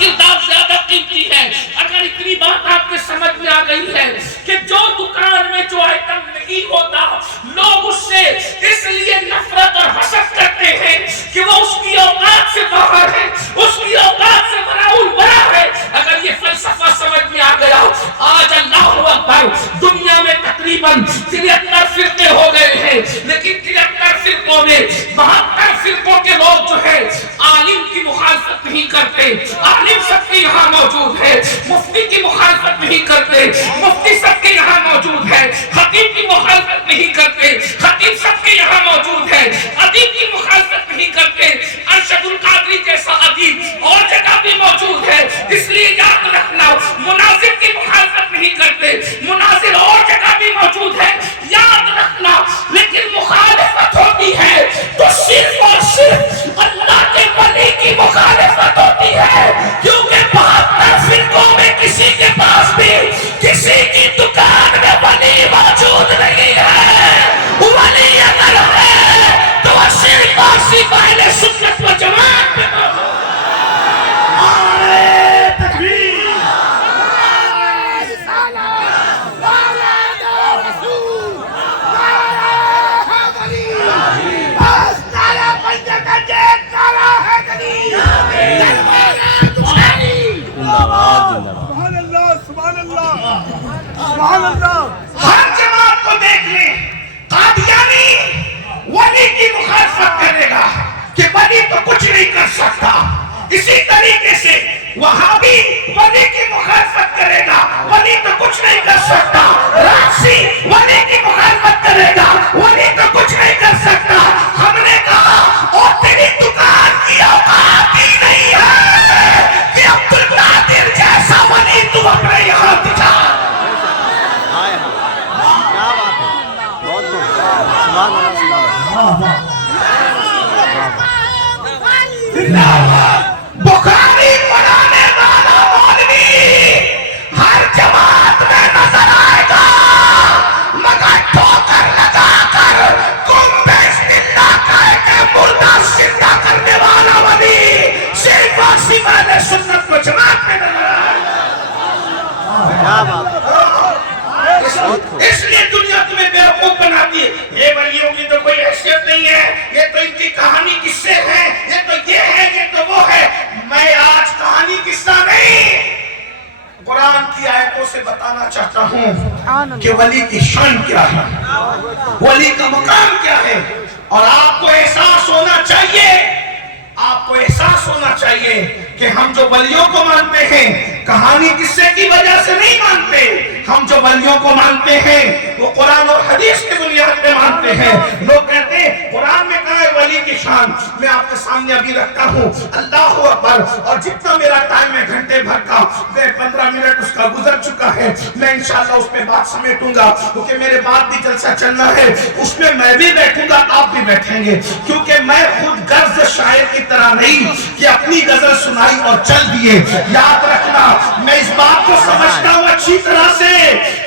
کردار زیادہ قیمتی ہے. اگر اتنی بات آپ کے سمجھ میں آ گئی ہے کہ جو دکان میں جو آئٹم نہیں ہوتا لوگ اس سے اس لیے نفرت اور حسد کرتے ہیں کہ وہ اس کی اوقات سے باہر ہے, اس کی اوقات سے بڑا ہے. اگر یہ فلسفہ سمجھ میں آ گیا, آج اللہ اکبر دنیا میں تقریباً 73 فرقے ہو گئے ہیں, لیکن 73 فرقوں میں 72 فرقوں کے لوگ جو ہے عالم کی مخالفت نہیں کرتے. عالم سب کے یہاں موجود ہے, مفتی کی مخالفت نہیں کرتے, مفتی سب کے یہاں موجود ہے. خطیب کی مخالفت نہیں کرتے, خطیب سب کے یہاں موجود ہے. ادیب کی مخالفت نہیں کرتے, ارشد القادری جیسا ادیب اور جگہ بھی موجود ہے. اس لیے یاد رکھنا, مناظر کی مخالفت نہیں کرتے, مناظر اور جگہ بھی موجود ہے, یاد رکھنا. لیکن مخالفت ہوتی ہے تو صرف اور صرف اللہ کے ولی کی مخالفت ہوتی ہے, کیونکہ 72 فرقوں میں کسی کے پاس بھی کسی کی دکان میں ولی موجود نہیں ہے. ولی اگر ہے تو وہ صرف اور صرف اہل سنت و جماعت میں موجود ہے. ہر جماعت کو دیکھ لیں, قادیانی ولی کی مخالفت کرے گا کہ ولی تو کچھ نہیں کر سکتا. اسی طریقے سے وہابی ولی کی مخالفت کرے گا, ولی تو کچھ نہیں کر سکتا. رافضی ولی کی مخالفت کرے گا, ولی تو کچھ نہیں کر سکتا. ہم نے کہا اور تیری دکان کی اوقات ہی نہیں ہے کہ عبد القادر جیسا ولی تو اپنے یہاں دکھا. بخاری پڑھانے والا مولوی ہر جماعت میں نظر آئے گا, مگر ٹھوکر لگا کر گنبد زندہ کر کے مردہ زندہ کرنے والا ولی صرف اور صرف اہل سنت کو جماعت میں نظر آئے گا. اس لیے دنیا تمہیں بیوقوف بناتی ہے. یہ ولیوں کی تو کوئی حیثیت نہیں ہے, یہ تو ان کی کہانی قصے ہیں, یہ تو یہ ہے, یہ تو وہ ہے. میں آج کہانی قصہ نہیں, قرآن کی آیتوں سے بتانا چاہتا ہوں کہ ولی کی شان کیا ہے, ولی کا مقام کیا ہے. اور آپ کو احساس ہونا چاہیے, آپ کو احساس ہونا چاہیے کہ ہم جو ولیوں کو مانتے ہیں کہانی قصے کی وجہ سے نہیں مانتے. ہم جو ولیوں کو مانتے ہیں وہ قرآن اور حدیث کی بنیاد پہ مانتے ہیں. لوگ کہتے ہیں قرآن میں کہا ہے ولی کی شان, میں آپ کے سامنے ابھی رکھتا ہوں. اللہ اکبر. اور جتنا میرا ٹائم ہے گھنٹے بھر کا, میں 15 منٹ اس کا گزر چکا ہے. میں انشاءاللہ اس پہ بات سمیٹوں گا, کیونکہ میرے بعد بھی جلسہ چلنا ہے. اس میں میں بھی بیٹھوں گا, آپ بھی بیٹھیں گے, کیونکہ میں خود غرض شاعر کی طرح نہیں کہ اپنی غزل سنائی اور چل دیے. یاد رکھنا, میں اس بات کو سمجھتا ہوں اچھی طرح سے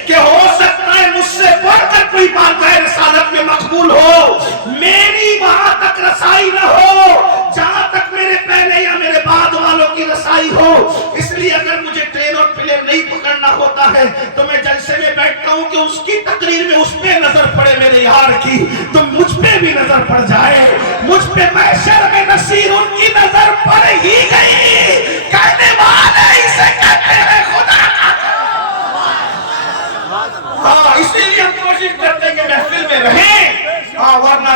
کہ ہو سکتا ہے مجھ سے بڑھ کر کوئی بات رسالت میں مقبول ہو, میری وہاں تک رسائی نہ ہو جہاں تک میرے پہلے یا میرے بعد والوں کی رسائی ہو. اس لیے اگر مجھے ٹرین اور پلین نہیں پکڑنا ہوتا ہے تو میں جلسے میں بیٹھتا ہوں کہ اس کی تقریر میں اس پہ نظر پڑے میرے یار کی, تو مجھ پہ بھی نظر پڑ جائے. مجھ پہ محشر میں نصیر ان کی نظر پڑ ہی گئی, کہنے والے اسے کہتے ہیں خدا کا. ہاں, اسی لیے ہم کوشش کرتے ہیں کہ محفل میں رہیں, ورنہ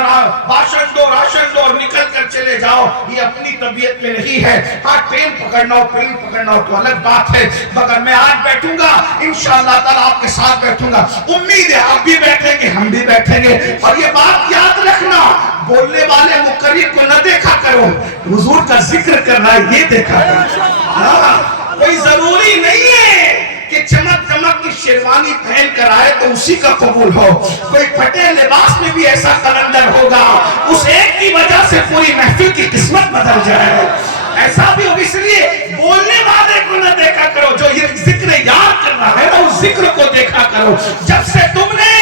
باشن دو راشن دو اور نکل کر چلے جاؤ, یہ اپنی طبیعت میں نہیں ہے. ہاں, ٹرین پکڑنا ہو پلین پکڑنا ہو تو الگ بات ہے, مگر میں آج بیٹھوں گا انشاءاللہ تعالیٰ آپ کے ساتھ بیٹھوں گا. امید ہے آپ بھی بیٹھیں گے, ہم بھی بیٹھیں گے. اور یہ بات یاد رکھنا, بولنے والے مقرر کو نہ دیکھا کرو, حضور کا ذکر کر رہا ہے یہ دیکھا کرو. کوئی ضروری نہیں ہے کہ چمک چمک کی شیروانی پہن کر آئے تو اسی کا قبول ہو. کوئی پھٹے لباس میں بھی ایسا کلندر ہوگا, اس ایک کی وجہ سے پوری محفل کی قسمت بدل جائے. ایسا بھی ہو, اس لیے بولنے والے کو نہ دیکھا کرو, جو یہ ذکر یاد کر رہا ہے نا اس ذکر کو دیکھا کرو. جب سے تم نے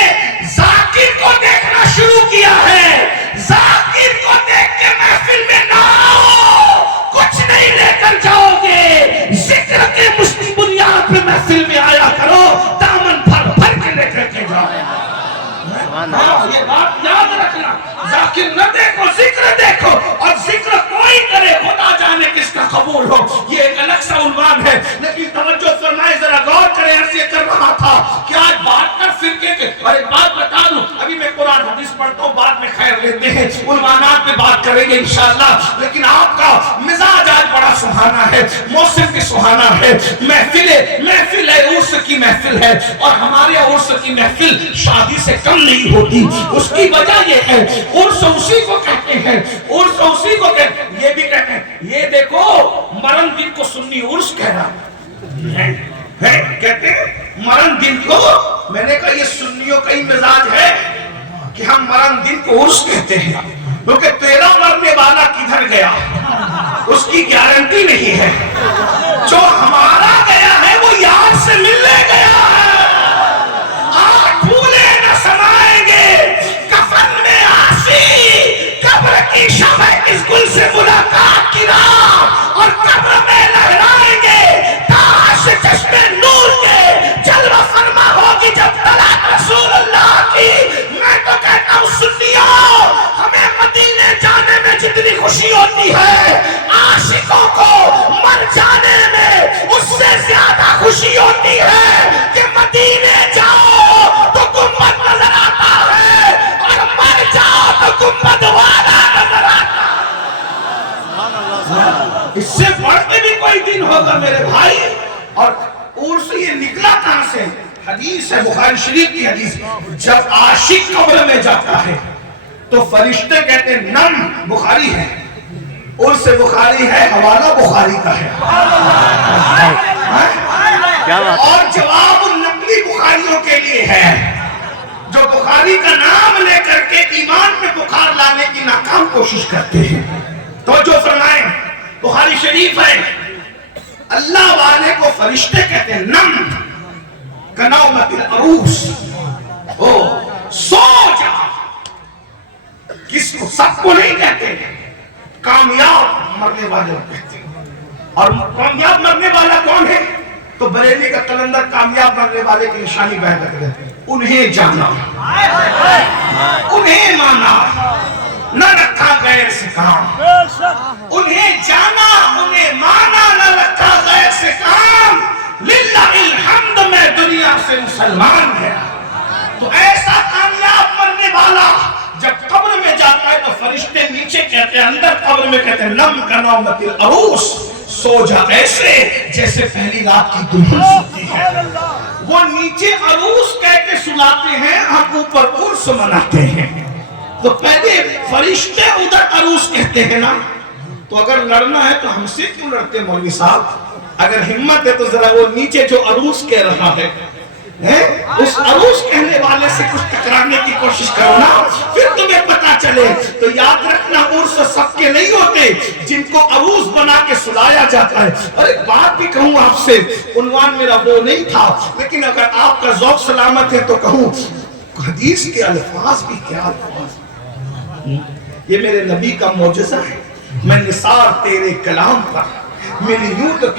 ذاکر کو دیکھنا شروع کیا ہے, ذاکر کو دیکھ کے محفل میں نہ آؤ, کچھ نہیں لے کر جاؤ گے. قبول ہو، یہ ایک الگ سا عنوان ہے، لیکن توجہ فرمائے، ذرا غور کریں، عرض یہ کر رہا تھا کہ آج بات کر فرقے کے، اور ایک بات بتا دوں، ابھی میں قرآن حدیث پڑھتا ہوں، بعد میں خیر لیتے ہیں، عنوانات پہ بات کریں گے انشاءاللہ، لیکن آپ کا مزاج آج بڑا سہانا ہے، موسم بھی سہانا ہے، محفل ہے، عرس کی محفل ہے، اور ہمارے عرس کی محفل شادی سے کم نہیں ہوتی، اس کی وجہ یہ ہے، عرس اسی کو کہتے ہیں، عرس اسی کو کہتے ہیں، یہ بھی کہتے ہیں، یہ دیکھو مرن دن کو سنی عرس کہہ رہا ہے، کہتے ہیں مرن دن کو، میں نے کہا یہ سنیوں کا ہی مزاج ہے کہ ہم مرن دن کو عرس کہتے ہیں، کیونکہ تیرا مرنے والا کدھر گیا اس کی گارنٹی نہیں ہے، جو ہمارا گیا ہے وہ یار سے ملنے گیا ہے، آج پھولے نہ سمائیں گے کفن میں آسی، قبر کی شمع اس گل سے ملاقات کی راہ، اور قبر میں لہرائیں گے تاش چشم نور کے، جلوہ فرما ہوگی جب طلعت رسول اللہ کی۔ میں تو کہتا ہوں سنیوں، ہمیں مدینے جانے میں جتنی خوشی ہوتی ہے، عاشقوں کو مر جانے میں اس سے زیادہ خوشی ہوتی ہے کہ مدینے جاؤ تو گنبد نظر آتا ہے، اور مر جاؤ تو گنبد والا نظر آتا ہے۔ اس سے بڑھ کے بھی کوئی دن ہوگا میرے بھائی، اور عرس یہ نکلا کہاں سے؟ حدیث ہے، بخاری شریف کی حدیث، جب عاشق قبر میں جاتا ہے تو فرشتے کہتے ہیں نم، بخاری ہے، عرس بخاری ہے، حوالہ بخاری کا ہے، اور جواب النقلی بخاریوں کے لیے ہے، جو بخاری کا نام لے کر کے ایمان پہ بخار لانے کی ناکام کوشش کرتے ہیں۔ توجہ فرمائیں، بخاری شریف ہے، اللہ والے کو فرشتے کہتے ہیں نم کنومت العروس، سو جا، کس کو؟ سب کو نہیں کہتے، کامیاب مرنے والے کو کہتے ہیں، اور کامیاب مرنے والا کون ہے؟ تو بریلی کا کلندر کامیاب مرنے والے کی نشانی بیان کر دیتے ہیں، انہیں جانا، انہیں مانا، نہ رکھا غیر سے کام، انہیں جانا، انہیں مانا، نہ رکھا غیر سے کام، للہ الحمد میں دنیا سے مسلمان گیا۔ تو ایسا کامیاب مرنے والا جب قبر میں جاتا ہے تو فرشتے نیچے کہتے ہیں، اندر قبر میں کہتے ہیں نم کنومت العروس، سو جا ایسے جیسے پہلی رات کی دلہن سوتی ہے۔ وہ نیچے عروس کہہ کے سلاتے ہیں، ہم اوپر عرس مناتے ہیں، تو پہلے فرشتے ادھر عروس کہتے ہیں نا، تو اگر لڑنا ہے تو ہم سے کیوں لڑتے مولوی صاحب؟ اگر ہمت ہے تو ذرا وہ نیچے جو عروس کہہ رہا ہے اس عروس کہنے والے سے کچھ ٹکرانے کی کوشش کرو نا، پھر تمہیں پتا چلے۔ تو یاد رکھنا عرس سب کے نہیں ہوتے جن کو عروس بنا کے سلایا جاتا ہے۔ اور ایک بات بھی کہوں آپ سے، عنوان میرا وہ نہیں تھا، لیکن اگر آپ کا ذوق سلامت ہے تو کہوں، حدیث کے الفاظ بھی کیا الفاظ، یہ میرے نبی کا معجزہ ہے، میں نثار تیرے کلام پر، میری یوں تو کس